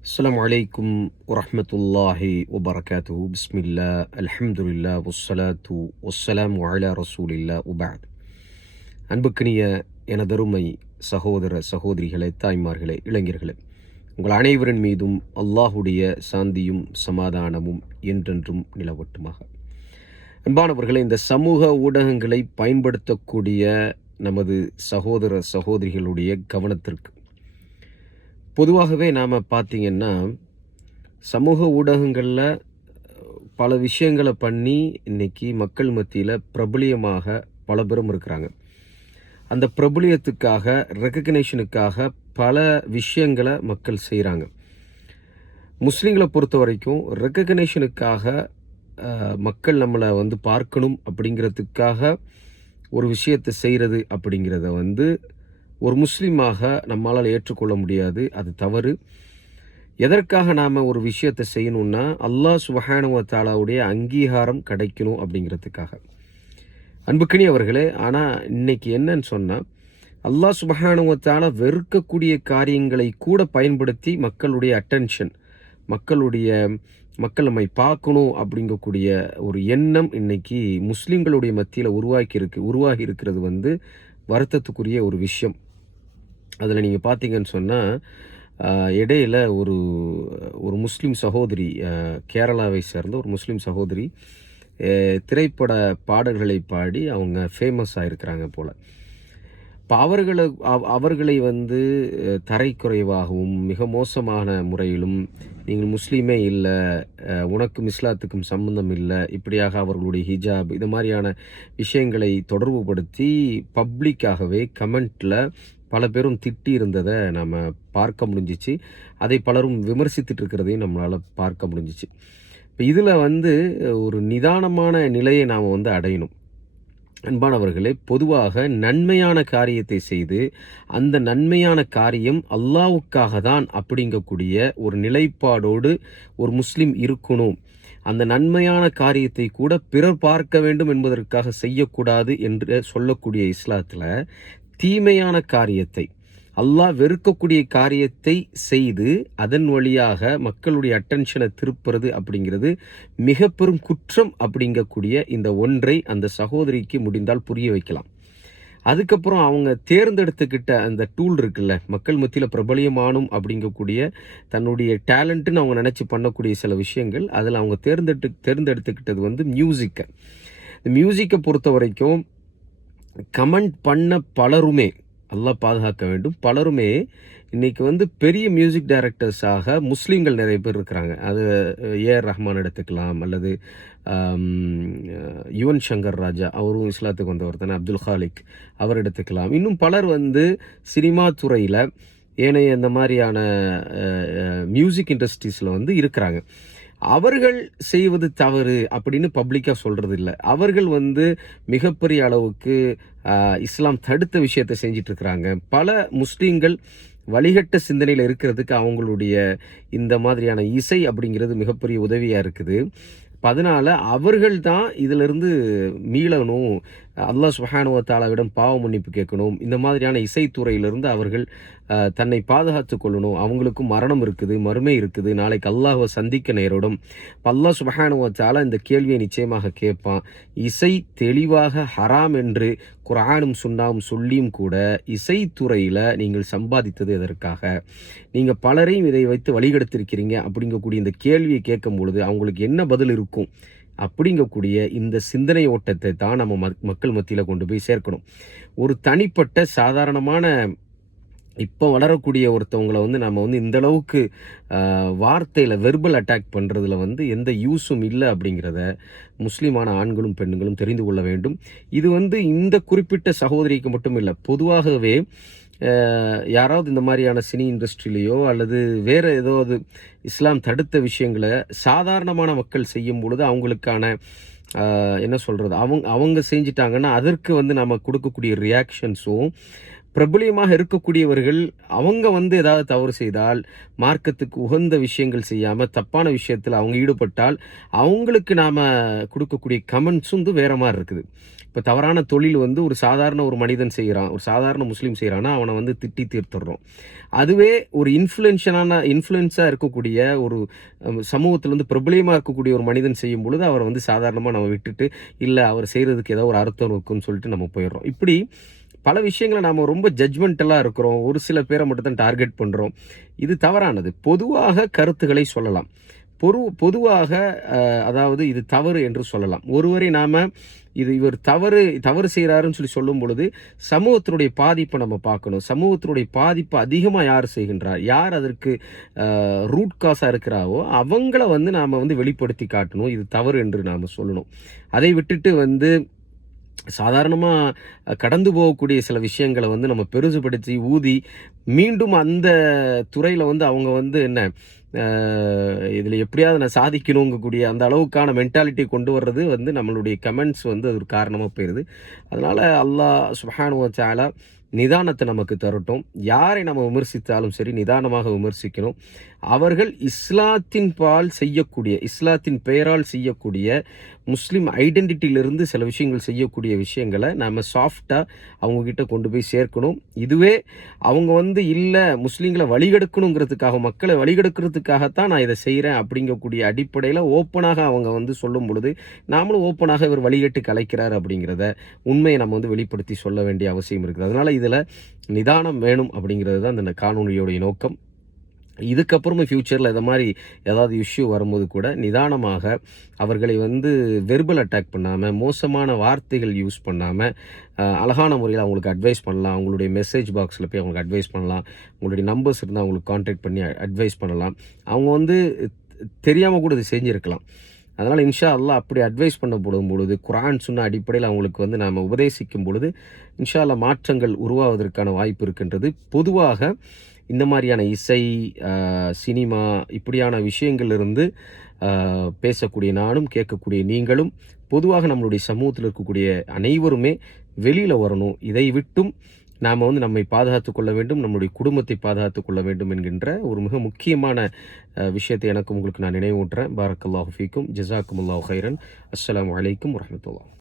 السلام عليكم ورحمة الله وبركاته بسم الله الحمد لله والصلاة والسلام على رسول الله وبعد அன்புக்கினிய எனதருமை சகோதர சகோதரிகளே தாய்மார்களே இளைஞர்களே உங்கள் அனைவரின் மீதும் அல்லாஹுடைய சாந்தியும் சமாதானமும் என்றென்றும் நிலவட்டுமாக அன்பானவர்களே இந்த சமூக ஊடகங்களை பயன்படுத்தக்கூடிய நமது சகோதர சகோதரிகளுடைய கவனத்திற்கு பொதுவாகவே நாம் பார்த்திங்கன்னா சமூக ஊடகங்களில் பல விஷயங்களை பண்ணி இன்னைக்கு மக்கள் மத்தியில் பிரபலியமாக பல பேரும் இருக்கிறாங்க. அந்த பிரபலியத்துக்காக ரெக்கக்னேஷனுக்காக பல விஷயங்களை மக்கள் செய்கிறாங்க முஸ்லீம்களை பொறுத்த வரைக்கும் ரெக்கக்னேஷனுக்காக மக்கள் நம்மளை வந்து பார்க்கணும் அப்படிங்கிறதுக்காக ஒரு விஷயத்தை செய்கிறது அப்படிங்கிறத வந்து ஒரு முஸ்லீமாக நம்மளால் ஏற்றுக்கொள்ள முடியாது. அது தவறு. எதற்காக நாம் ஒரு விஷயத்தை செய்யணும்னா அல்லாஹ் சுபஹானுவ தாலாவுடைய அங்கீகாரம் கிடைக்கணும் அப்படிங்கிறதுக்காக. அன்புக்கினி அவர்களே ஆனால் இன்னைக்கு என்னன்னு சொன்னால் அல்லாஹ் சுபஹானுவத்தால வெறுக்கக்கூடிய காரியங்களை கூட பயன்படுத்தி மக்களுடைய அட்டென்ஷன் மக்களுடைய மக்கள் நம்மை பார்க்கணும் அப்படிங்கக்கூடிய ஒரு எண்ணம் இன்னைக்கு முஸ்லீம்களுடைய மத்தியில் உருவாக்கி இருக்கு உருவாகி இருக்கிறது வந்து வருத்தத்துக்குரிய ஒரு விஷயம். அதில் நீங்கள் பார்த்தீங்கன்னு சொன்னால் இடையில ஒரு ஒரு முஸ்லீம் சகோதரி கேரளாவை சேர்ந்த ஒரு முஸ்லீம் சகோதரி திரைப்பட பாடல்களை பாடி அவங்க ஃபேமஸ் ஆகிருக்கிறாங்க போல். இப்போ அவர்களை அவர்களை வந்து தரைக்குறைவாகவும் மிக மோசமான முறையிலும் நீங்கள் முஸ்லீமே இல்லை உனக்கும் இஸ்லாத்துக்கும் சம்பந்தம் இல்லை இப்படியாக அவர்களுடைய ஹிஜாப் இது மாதிரியான விஷயங்களை தொடர்புபடுத்தி பப்ளிக்காகவே கமெண்ட்டில் பல பேரும் திட்டி இருந்ததை நம்ம பார்க்க முடிஞ்சிச்சு. அதை பலரும் விமர்சித்துட்டு இருக்கிறதையும் நம்மளால் பார்க்க முடிஞ்சிச்சு. இப்போ இதில் வந்து ஒரு நிதானமான நிலையை நாம் வந்து அடையணும். அன்பானவர்களே பொதுவாக நன்மையான காரியத்தை செய்து அந்த நன்மையான காரியம் அல்லாவுக்காக தான் அப்படிங்கக்கூடிய ஒரு நிலைப்பாடோடு ஒரு முஸ்லீம் இருக்கணும். அந்த நன்மையான காரியத்தை கூட பிறர் பார்க்க வேண்டும் என்பதற்காக செய்யக்கூடாது என்று சொல்லக்கூடிய இஸ்லாத்தில் தீமையான காரியத்தை அல்லாஹ் வெறுக்கக்கூடிய காரியத்தை செய்து அதன் வழியாக மக்களுடைய அட்டென்ஷனை திருப்புறது அப்படிங்கிறது மிக பெரும் குற்றம் அப்படிங்கக்கூடிய இந்த ஒன்றை அந்த சகோதரிக்கு முடிந்தால் புரிய வைக்கலாம். அதுக்கப்புறம் அவங்க தேர்ந்தெடுத்துக்கிட்ட அந்த டூல் இருக்குல்ல மக்கள் மத்தியில் பிரபலியமானும் அப்படிங்கக்கூடிய தன்னுடைய டேலண்ட்டுன்னு அவங்க நினச்சி பண்ணக்கூடிய சில விஷயங்கள் அதில் அவங்க தேர்ந்தெடுத்து தேர்ந்தெடுத்துக்கிட்டது வந்து மியூசிக்கை இந்த மியூசிக்கை பொறுத்த வரைக்கும் கமெண்ட் பண்ண பலருமே நல்லா பாதுகாக்க வேண்டும். பலருமே இன்றைக்கி வந்து பெரிய மியூசிக் டைரக்டர்ஸாக முஸ்லீம்கள் நிறைய பேர் இருக்கிறாங்க. அது ஏஆர் ரஹ்மான் எடுத்துக்கலாம் அல்லது யுவன் சங்கர் ராஜா அவரும் இஸ்லாத்துக்கு வந்தவர் தானே அப்துல் ஹாலிக் அவர் எடுத்துக்கலாம். இன்னும் பலர் வந்து சினிமா துறையில் ஏனைய இந்த மாதிரியான மியூசிக் இண்டஸ்ட்ரீஸில் வந்து இருக்கிறாங்க. அவர்கள் செய்வது தவறு அப்படின்னு பப்ளிக்காக சொல்கிறது இல்லை அவர்கள் வந்து மிகப்பெரிய அளவுக்கு இஸ்லாம் தடுத்த விஷயத்தை செஞ்சிட்டு இருக்கிறாங்க பல முஸ்லீம்கள் வழிகட்ட சிந்தனையில் இருக்கிறதுக்கு அவங்களுடைய இந்த மாதிரியான இசை அப்படிங்கிறது மிகப்பெரிய உதவியாக இருக்குது. அதனால் அவர்கள் தான் இதிலிருந்து மீளணும். அல்லாஹ் சுஹானுவத்தாலாவிடம் பாவ மன்னிப்பு கேட்கணும். இந்த மாதிரியான இசைத்துறையிலிருந்து அவர்கள் தன்னை பாதுகாத்து கொள்ளணும். அவங்களுக்கும் மரணம் இருக்குது மறுமை இருக்குது. நாளைக்கு அல்லாஹுவை சந்திக்க நேரிடும் அல்லாஹ் சுபஹானுவத்தால இந்த கேள்வியை நிச்சயமாக கேட்பான். இசை தெளிவாக ஹராம் என்று குரானும் சுண்ணாவும் சொல்லியும் கூட இசைத்துறையில் நீங்கள் சம்பாதித்தது எதற்காக? நீங்கள் பலரையும் இதை வைத்து வழிகெடுத்திருக்கிறீங்க அப்படிங்கக்கூடிய இந்த கேள்வியை கேட்கும் பொழுது அவங்களுக்கு என்ன பதில் இருக்கும்? அப்படிங்கக்கூடிய இந்த சிந்தனை ஓட்டத்தை தான் நம்ம மக்கள் மத்தியில் கொண்டு போய் சேர்க்கணும். ஒரு தனிப்பட்ட சாதாரணமான இப்போ வளரக்கூடிய ஒருத்தவங்களை வந்து நம்ம வந்து இந்த அளவுக்கு வார்த்தையில் வெர்பல் அட்டாக் பண்ணுறதுல வந்து எந்த யூஸும் இல்லை அப்படிங்கிறத முஸ்லீமான ஆண்களும் பெண்களும் தெரிந்து கொள்ள வேண்டும். இது வந்து இந்த குறிப்பிட்ட சகோதரிக்கு மட்டும் இல்லை பொதுவாகவே யாராவது இந்த மாதிரியான சினி இண்டஸ்ட்ரியிலையோ அல்லது வேறு ஏதாவது இஸ்லாம் தடுத்த விஷயங்களை சாதாரணமான மக்கள் செய்யும் பொழுது அவங்களுக்கான என்ன சொல்கிறது அவங்க அவங்க செஞ்சிட்டாங்கன்னா அதற்கு வந்து நம்ம கொடுக்கக்கூடிய ரியாக்ஷன்ஸும் பிரபலியமாக இருக்கக்கூடியவர்கள் அவங்க வந்து ஏதாவது தவறு செய்தால் மார்க்கத்துக்கு உகந்த விஷயங்கள் செய்யாமல் தப்பான விஷயத்தில் அவங்க ஈடுபட்டால் அவங்களுக்கு நாம் கொடுக்கக்கூடிய கமெண்ட்ஸும் வந்து வேற மாதிரி இருக்குது. இப்போ தவறான தொழில் வந்து ஒரு சாதாரண ஒரு மனிதன் செய்கிறான் ஒரு சாதாரண முஸ்லீம் செய்கிறான்னா அவனை வந்து திட்டி தீர்த்துடுறோம். அதுவே ஒரு இன்ஃப்ளூயன்ஷனான இன்ஃப்ளூயன்ஸாக இருக்கக்கூடிய ஒரு சமூகத்தில் வந்து பிரபலியமாக இருக்கக்கூடிய ஒரு மனிதன் செய்யும் பொழுது அவரை வந்து சாதாரணமாக நம்ம விட்டுட்டு இல்லை அவர் செய்கிறதுக்கு ஏதோ ஒரு அர்த்தம் இருக்குன்னு சொல்லிட்டு நம்ம போயிடுறோம். இப்படி பல விஷயங்களை நாம் ரொம்ப ஜட்ஜ்மெண்டலாக இருக்கிறோம். ஒரு சில பேரை மட்டும் தான் டார்கெட் பண்ணுறோம் இது தவறானது. பொதுவாக கருத்துக்களை சொல்லலாம். பொரு பொதுவாக அதாவது இது தவறு என்று சொல்லலாம். ஒருவரை நாம் இது இவர் தவறு தவறு செய்கிறாருன்னு சொல்லி சொல்லும் பொழுது சமூகத்தினுடைய பாதிப்பை நம்ம பார்க்கணும். சமூகத்தினுடைய பாதிப்பு அதிகமாக யார் செய்கின்றார் யார் அதற்கு ரூட் காஸாக இருக்கிறாவோ அவங்கள வந்து நாம் வந்து வெளிப்படுத்தி காட்டணும். இது தவறு என்று நாம் சொல்லணும். அதை விட்டுட்டு வந்து சாதாரணமாக கடந்து போகக்கூடிய சில விஷயங்களை வந்து நம்ம பெருசுபடுத்தி ஊதி மீண்டும் அந்த துறையில் வந்து அவங்க வந்து என்ன இதில் எப்படியாவது நான் சாதிக்கணுங்கக்கூடிய அந்த அளவுக்கான மென்டாலிட்டி கொண்டு வர்றது வந்து நம்மளுடைய கமெண்ட்ஸ் வந்து அது ஒரு காரணமாக போயிடுது அதனால் அல்லாஹ் சுஹானுவ சாலா நிதானத்தை நமக்கு தரட்டும். யாரை நம்ம விமர்சித்தாலும் சரி நிதானமாக விமர்சிக்கணும். அவர்கள் இஸ்லாத்தின் பால் செய்யக்கூடிய இஸ்லாத்தின் பெயரால் செய்யக்கூடிய முஸ்லீம் ஐடென்டிட்டியிலிருந்து சில விஷயங்கள் செய்யக்கூடிய விஷயங்களை நம்ம சாஃப்டாக அவங்கக்கிட்ட கொண்டு போய் சேர்க்கணும். இதுவே அவங்க வந்து இல்லை முஸ்லீம்களை வழிகெடுக்கணுங்கிறதுக்காக மக்களை வழிகெடுக்கிறதுக்காகத்தான் நான் இதை செய்கிறேன் அப்படிங்கக்கூடிய அடிப்படையில் ஓப்பனாக அவங்க வந்து சொல்லும் பொழுது நாமளும் ஓப்பனாக இவர் வழிகட்டு கலைக்கிறார் அப்படிங்கிறத உண்மையை நம்ம வந்து வெளிப்படுத்தி சொல்ல வேண்டிய அவசியம் இருக்குது. அதனால் இதில் நிதானம் வேணும் அப்படிங்கிறது தான் இந்த காணொலியோடைய நோக்கம். இதுக்கப்புறமும் ஃப்யூச்சரில் இதை மாதிரி ஏதாவது இஷ்யூ வரும்போது கூட நிதானமாக அவர்களை வந்து வெர்பல் அட்டாக் பண்ணாமல் மோசமான வார்த்தைகள் யூஸ் பண்ணாமல் அழகான முறையில் அவங்களுக்கு அட்வைஸ் பண்ணலாம். அவங்களுடைய மெசேஜ் பாக்ஸில் போய் அவங்களுக்கு அட்வைஸ் பண்ணலாம். உங்களுடைய நம்பர்ஸ் இருந்தால் அவங்களுக்கு காண்டாக்ட் பண்ணி அட்வைஸ் பண்ணலாம். அவங்க வந்து தெரியாமல் கூட இது செஞ்சுருக்கலாம். அதனால் இன்ஷா அல்லா அப்படி அட்வைஸ் பண்ணப்படும் பொழுது குரான் சொன்ன அடிப்படையில் அவங்களுக்கு வந்து நாம் உபதேசிக்கும் பொழுது இன்ஷா அல்லா மாற்றங்கள் உருவாவதற்கான வாய்ப்பு இருக்கின்றது. பொதுவாக இந்த மாதிரியான இசை சினிமா இப்படியான விஷயங்கள்லேருந்து பேசக்கூடிய நானும் கேட்கக்கூடிய நீங்களும் பொதுவாக நம்மளுடைய சமூகத்தில் இருக்கக்கூடிய அனைவருமே வெளியில் வரணும். இதை விட்டும் நாம் வந்து நம்மை பாதுகாத்து கொள்ள வேண்டும் நம்முடைய குடும்பத்தை பாதுகாத்து கொள்ள வேண்டும் என்கின்ற ஒரு மிக முக்கியமான விஷயத்தை எனக்கு உங்களுக்கு நான் நினைவூட்டுறேன். பாரக்கல்லாஹு ஃபீக்கும் ஜிசாக்கும் அல்லாஹ் ஹைரன் அஸ்லாம் வலைக்கம் வரமத்துல்லா